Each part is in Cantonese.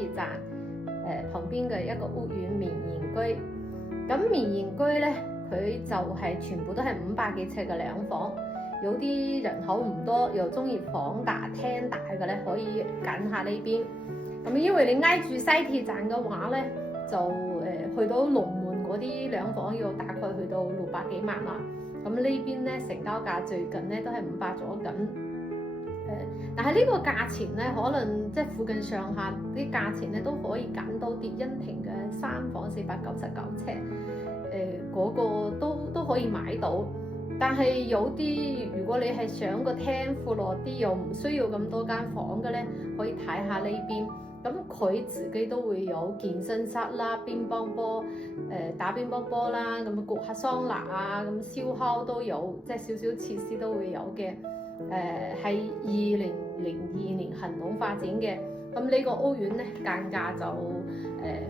鐵站旁邊嘅一個屋苑綿延居。咁綿延居咧，佢就係全部都係500幾尺嘅兩房。有啲人口唔多又中意房大廳大嘅咧，可以揀下呢邊。咁因為你挨住西鐵站嘅話咧，就去到龍門嗰啲兩房要大概去到600幾萬啦。咁呢邊咧成交價最近咧都係500左緊。但係呢個價錢咧，可能即係附近上下啲價錢咧都可以揀到啲恩平嘅3房499尺，嗰個都可以買到。但係有啲如果你係想個廳闊落啲，又唔需要咁多間房嘅咧，可以睇下呢邊。咁佢自己都會有健身室啦、乒乓波、打乒乓波啦，咁焗下桑拿啊，咁燒烤都有，即係少少設施都會有嘅。係2002年恒隆發展嘅。咁呢個屋苑咧間價就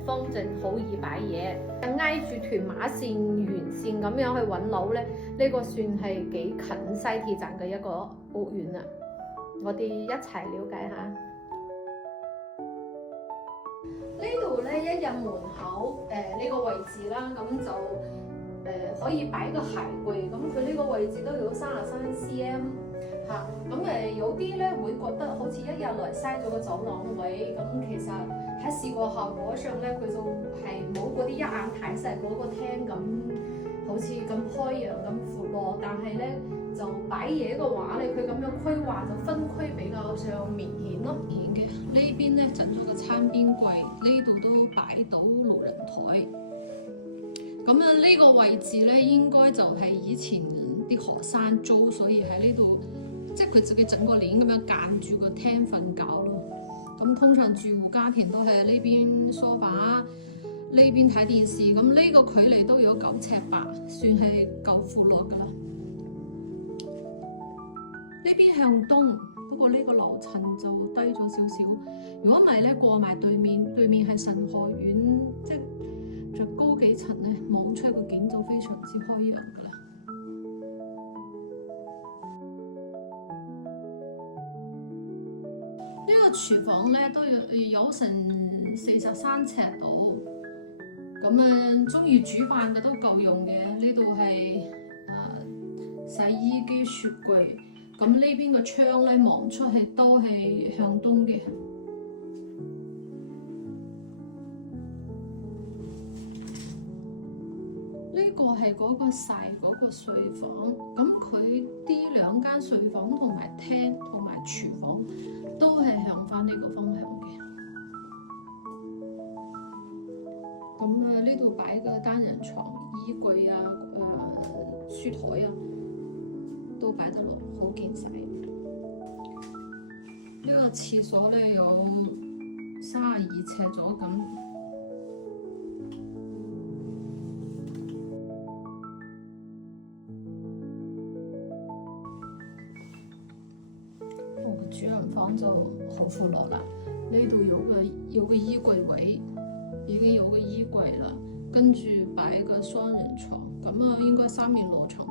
方正，好易擺嘢，挨住屯馬線沿線咁樣去揾樓咧，呢個算係幾近西鐵站嘅一個屋苑啦。我哋一齊了解下。呢度咧一入門口呢個位置啦，咁就可以擺個鞋櫃，咁佢呢個位置都有33 cm 嚇。咁有啲咧會覺得好似一入嚟嘥咗個走廊位，咁其實喺視覺效果上咧，佢就係冇嗰啲一眼睇晒嗰個廳咁，好似咁開揚咁闊落。但係咧就擺嘢嘅話咧，佢咁樣規劃就分區比較上明顯咯。嘅呢邊咧整咗個餐邊櫃，呢度都擺到6人台。咁啊呢個位置咧，應該就係以前啲學生租，所以喺呢度即係佢自己整個簾咁樣間住個廳瞓覺咯。咁通常住戶家庭都係呢邊梳化，呢邊睇電視。咁呢個距離都有9尺8，算係夠闊落噶啦。呢邊向東，不過呢個樓層就低咗少少。如果唔係咧，過埋對面係神學院，即係再高幾層咧，望出個景就非常之開揚噶啦。呢個廚房咧都有成43尺度，咁啊中意煮飯嘅都夠用嘅。呢度係洗衣機、雪櫃。咁呢邊個窗咧望出係都係向東嘅。呢個係嗰個細嗰個睡房，咁佢啲2間睡房同埋廳同埋廚房都係向翻呢個方向嘅。咁啊呢度擺個單人床、衣櫃啊、書台啊，都擺得落，好見使。呢個廁所咧有32尺咗咁。主人房就好闊落啦，呢度有個衣櫃位，已經有個衣櫃啦，跟住擺個雙人床，咁啊應該3面落床。